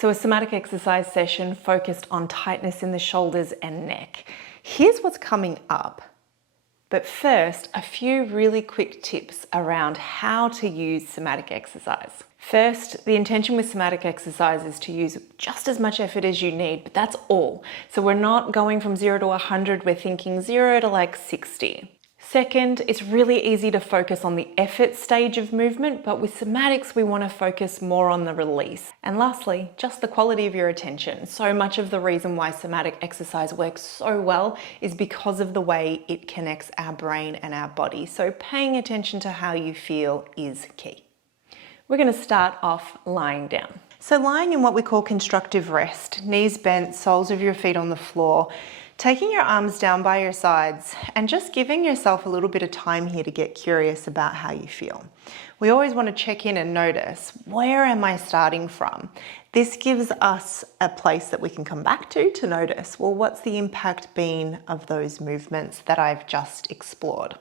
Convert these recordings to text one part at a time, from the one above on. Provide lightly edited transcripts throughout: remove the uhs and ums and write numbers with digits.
So a somatic exercise session focused on tightness in the shoulders and neck. Here's what's coming up. But first, a few really quick tips around how to use somatic exercise. First, the intention with somatic exercise is to use just as much effort as you need, but that's all. So we're not going from 0 to 100, we're thinking 0 to like 60. Second, it's really easy to focus on the effort stage of movement, but with somatics, we want to focus more on the release. And lastly, just the quality of your attention. So much of the reason why somatic exercise works so well is because of the way it connects our brain and our body. So paying attention to how you feel is key. We're going to start off lying down. So lying in what we call constructive rest, knees bent, soles of your feet on the floor, taking your arms down by your sides and just giving yourself a little bit of time here to get curious about how you feel. We always want to check in and notice, where am I starting from? This gives us a place that we can come back to notice, well, what's the impact been of those movements that I've just explored?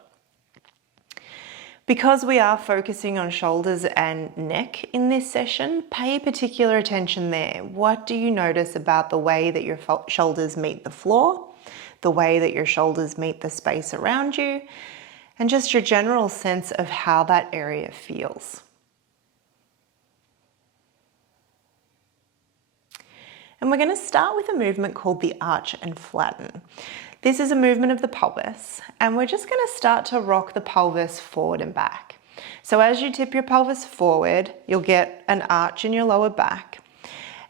Because we are focusing on shoulders and neck in this session, pay particular attention there. What do you notice about the way that your shoulders meet the floor, the way that your shoulders meet the space around you, and just your general sense of how that area feels? And we're going to start with a movement called the arch and flatten. This is a movement of the pelvis, and we're just going to start to rock the pelvis forward and back. So as you tip your pelvis forward, you'll get an arch in your lower back.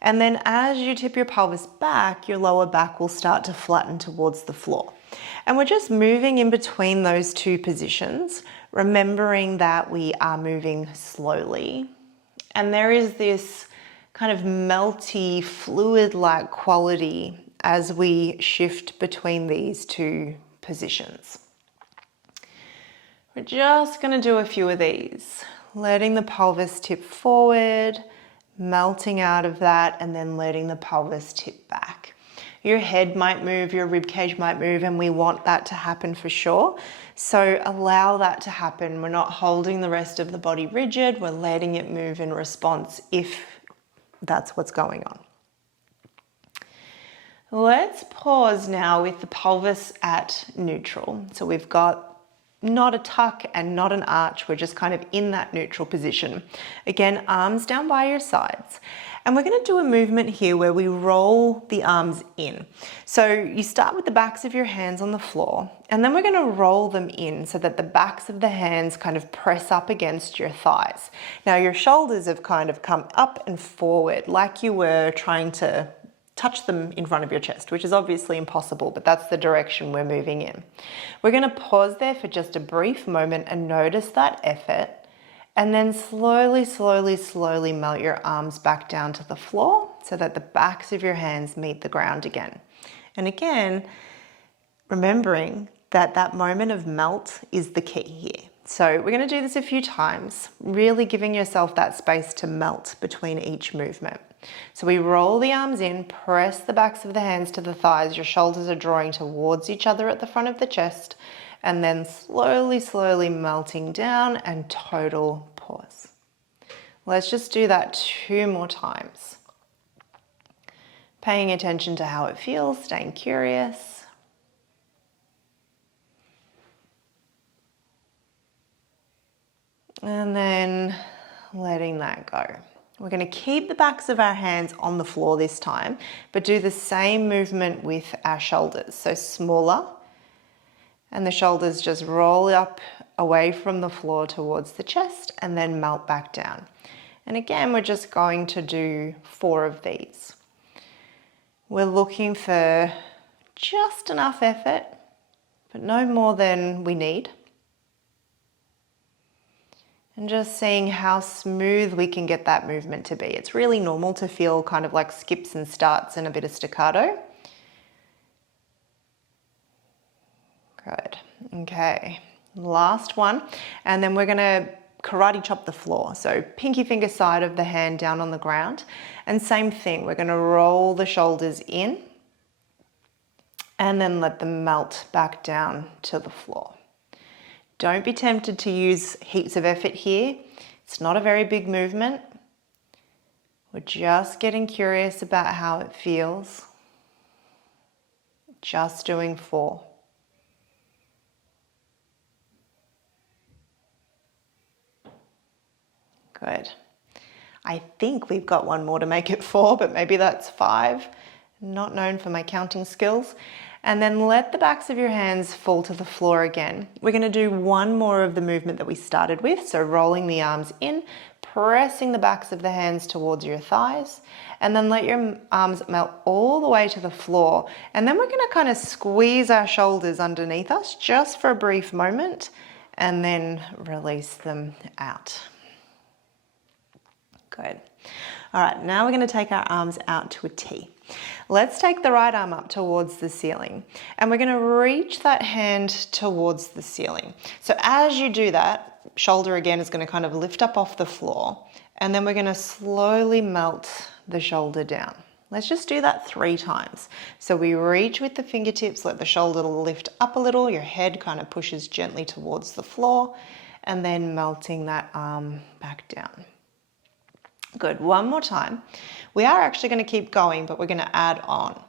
And then as you tip your pelvis back, your lower back will start to flatten towards the floor. And we're just moving in between those two positions, remembering that we are moving slowly. And there is this kind of melty, fluid-like quality as we shift between these two positions. We're just going to do a few of these, letting the pelvis tip forward, melting out of that, and then letting the pelvis tip back. Your head might move, your rib cage might move, and we want that to happen for sure. So allow that to happen. We're not holding the rest of the body rigid, we're letting it move in response if that's what's going on. Let's pause now with the pelvis at neutral. So we've got not a tuck and not an arch. We're just kind of in that neutral position. Again, arms down by your sides. And we're going to do a movement here where we roll the arms in. So you start with the backs of your hands on the floor, and then we're going to roll them in so that the backs of the hands kind of press up against your thighs. Now your shoulders have kind of come up and forward like you were trying to touch them in front of your chest, which is obviously impossible, but that's the direction we're moving in. We're going to pause there for just a brief moment and notice that effort, and then slowly, slowly, slowly melt your arms back down to the floor so that the backs of your hands meet the ground again. And again, remembering that that moment of melt is the key here. So we're going to do this a few times, really giving yourself that space to melt between each movement. So we roll the arms in, press the backs of the hands to the thighs, your shoulders are drawing towards each other at the front of the chest, and then slowly, slowly melting down and total pause. Let's just do that 2 more times. Paying attention to how it feels, staying curious. And then letting that go. We're going to keep the backs of our hands on the floor this time, but do the same movement with our shoulders. So smaller, and the shoulders just roll up away from the floor towards the chest and then melt back down. And again, we're just going to do 4 of these. We're looking for just enough effort, but no more than we need. And just seeing how smooth we can get that movement to be. It's really normal to feel kind of like skips and starts and a bit of staccato. Good. Okay, last one. And then we're going to karate chop the floor. So pinky finger side of the hand down on the ground. And same thing, we're going to roll the shoulders in and then let them melt back down to the floor. Don't be tempted to use heaps of effort here. It's not a very big movement. We're just getting curious about how it feels. Just doing 4. Good. I think we've got one more to make it 4, but maybe that's 5. Not known for my counting skills. And then let the backs of your hands fall to the floor again. We're going to do one more of the movement that we started with. So rolling the arms in, pressing the backs of the hands towards your thighs, and then let your arms melt all the way to the floor. And then we're going to kind of squeeze our shoulders underneath us just for a brief moment, and then release them out. Good. All right, now we're going to take our arms out to a T. Let's take the right arm up towards the ceiling, and we're going to reach that hand towards the ceiling. So as you do that, shoulder again is going to kind of lift up off the floor, and then we're going to slowly melt the shoulder down. Let's just do that 3 times. So we reach with the fingertips, let the shoulder lift up a little, your head kind of pushes gently towards the floor, and then melting that arm back down. Good, one more time. We are actually going to keep going, but we're going to add on.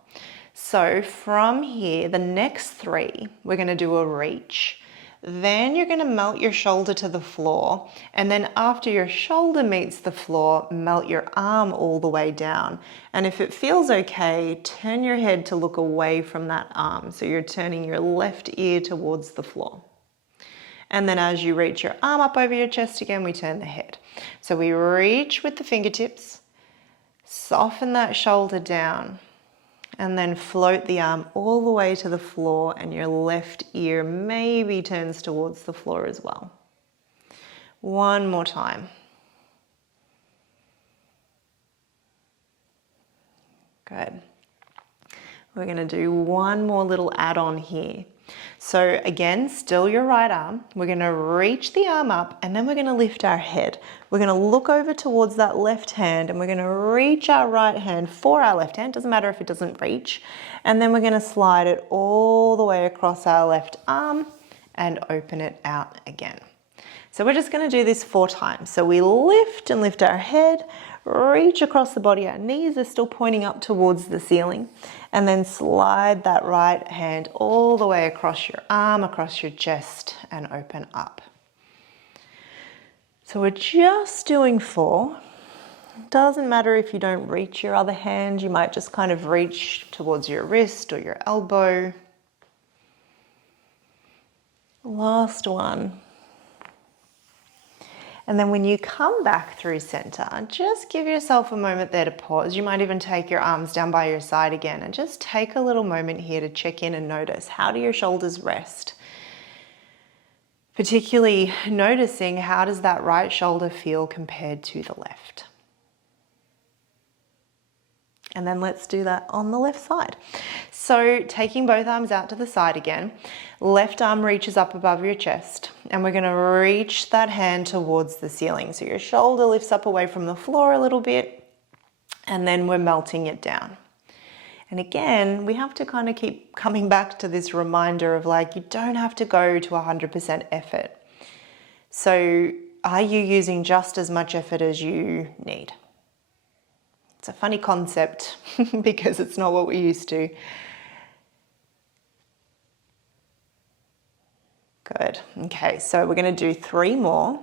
So from here, the next 3, we're going to do a reach. Then you're going to melt your shoulder to the floor. And then after your shoulder meets the floor, melt your arm all the way down. And if it feels okay, turn your head to look away from that arm. So you're turning your left ear towards the floor. And then as you reach your arm up over your chest again, we turn the head. So we reach with the fingertips, soften that shoulder down, and then float the arm all the way to the floor, and your left ear maybe turns towards the floor as well. One more time. Good. We're going to do one more little add-on here. So again, still your right arm. We're going to reach the arm up, and then we're going to lift our head. We're going to look over towards that left hand, and we're going to reach our right hand for our left hand. Doesn't matter if it doesn't reach. And then we're going to slide it all the way across our left arm and open it out again. So we're just going to do this 4 times. So we lift and lift our head, reach across the body. Our knees are still pointing up towards the ceiling. And then slide that right hand all the way across your arm, across your chest, and open up. So we're just doing 4. Doesn't matter if you don't reach your other hand. You might just kind of reach towards your wrist or your elbow. Last one. And then when you come back through center, just give yourself a moment there to pause. You might even take your arms down by your side again, and just take a little moment here to check in and notice, how do your shoulders rest? Particularly noticing, how does that right shoulder feel compared to the left? And then let's do that on the left side. So taking both arms out to the side again, left arm reaches up above your chest, and we're going to reach that hand towards the ceiling. So your shoulder lifts up away from the floor a little bit, and then we're melting it down. And again, we have to kind of keep coming back to this reminder of, like, you don't have to go to 100% effort. So are you using just as much effort as you need? It's a funny concept because it's not what we're used to. Good. Okay, so we're going to do 3 more.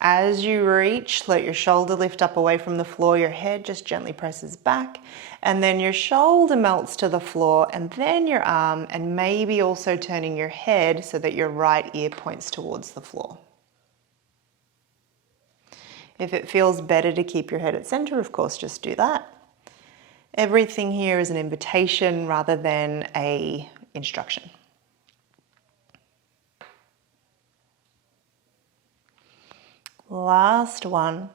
As you reach, let your shoulder lift up away from the floor. Your head just gently presses back, and then your shoulder melts to the floor, and then your arm, and maybe also turning your head so that your right ear points towards the floor. If it feels better to keep your head at center, of course, just do that. Everything here is an invitation rather than an instruction. Last one.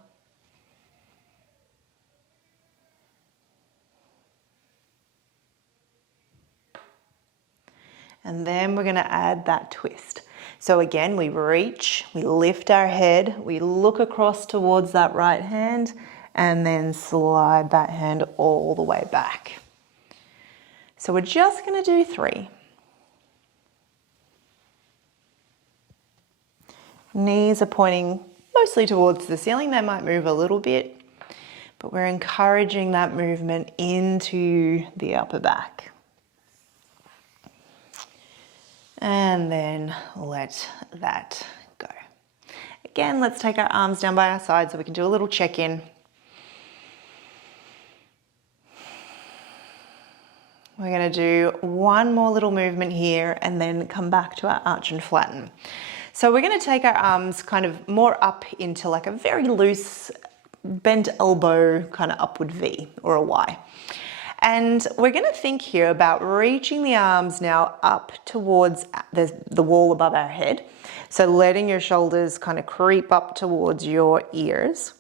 And then we're going to add that twist. So again, we reach, we lift our head, we look across towards that right hand, and then slide that hand all the way back. So we're just going to do 3. Knees are pointing mostly towards the ceiling. They might move a little bit. but we're encouraging that movement into the upper back. And then let that go. Again, let's take our arms down by our sides so we can do a little check-in. We're going to do one more little movement here and then come back to our arch and flatten. So we're going to take our arms kind of more up into like a very loose bent elbow kind of upward V or a Y. And we're going to think here about reaching the arms now up towards the wall above our head. So letting your shoulders kind of creep up towards your ears.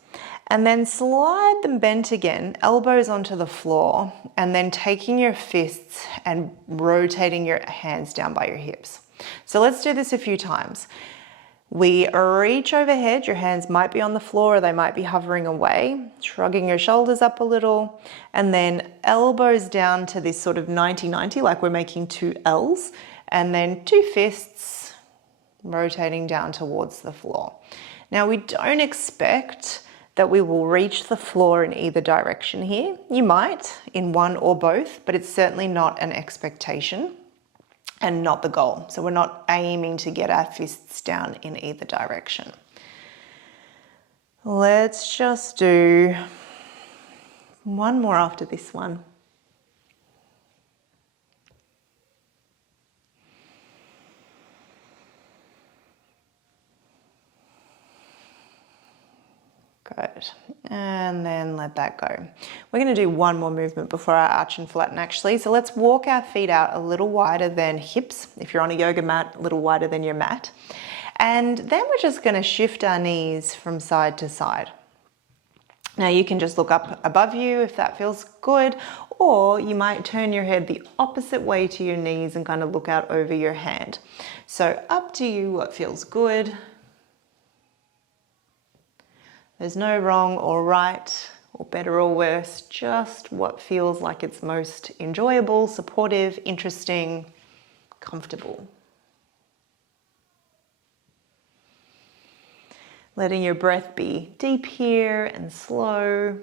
And then slide them bent again, elbows onto the floor, and then taking your fists and rotating your hands down by your hips. So let's do this a few times. We reach overhead, your hands might be on the floor or they might be hovering away, shrugging your shoulders up a little, and then elbows down to this sort of 90-90, like we're making two L's, and then two fists rotating down towards the floor. Now we don't expect that we will reach the floor in either direction here. You might in one or both, but it's certainly not an expectation and not the goal. So we're not aiming to get our fists down in either direction. Let's just do one more after this one. Good. And then let that go. We're going to do one more movement before our arch and flatten actually. So let's walk our feet out a little wider than hips. If you're on a yoga mat, a little wider than your mat. And then we're just going to shift our knees from side to side. Now you can just look up above you if that feels good, or you might turn your head the opposite way to your knees and kind of look out over your hand. So up to you what feels good. There's no wrong or right or better or worse, just what feels like it's most enjoyable, supportive, interesting, comfortable. Letting your breath be deep here and slow.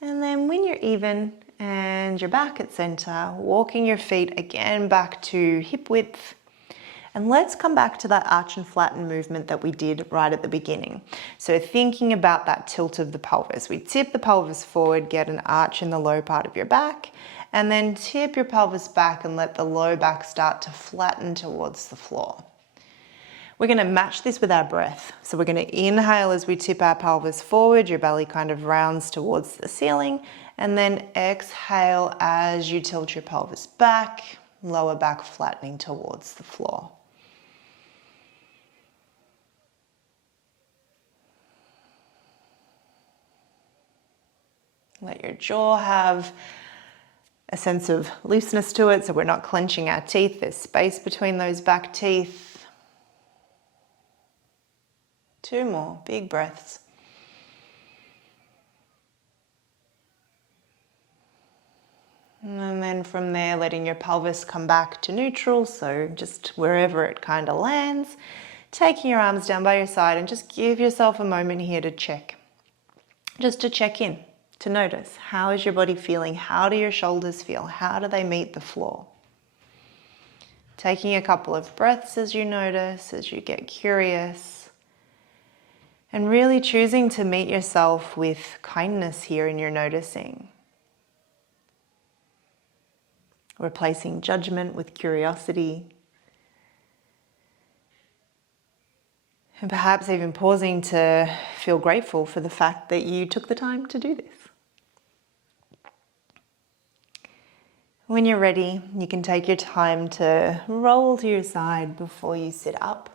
And then when you're even and you're back at center, walking your feet again back to hip width. And let's come back to that arch and flatten movement that we did right at the beginning. So thinking about that tilt of the pelvis. We tip the pelvis forward, get an arch in the low part of your back, and then tip your pelvis back and let the low back start to flatten towards the floor. We're going to match this with our breath. So we're going to inhale as we tip our pelvis forward, your belly kind of rounds towards the ceiling, and then exhale as you tilt your pelvis back, lower back flattening towards the floor. Let your jaw have a sense of looseness to it, so we're not clenching our teeth. There's space between those back teeth. Two more big breaths. And then from there, letting your pelvis come back to neutral, so just wherever it kind of lands. Taking your arms down by your side and just give yourself a moment here to check. Just to check in, to notice, how is your body feeling? How do your shoulders feel? How do they meet the floor? Taking a couple of breaths as you notice, as you get curious. And really choosing to meet yourself with kindness here in your noticing. Replacing judgment with curiosity. And perhaps even pausing to feel grateful for the fact that you took the time to do this. When you're ready, you can take your time to roll to your side before you sit up.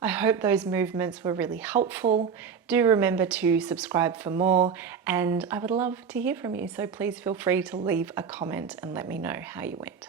I hope those movements were really helpful. Do remember to subscribe for more, and I would love to hear from you, so please feel free to leave a comment and let me know how you went.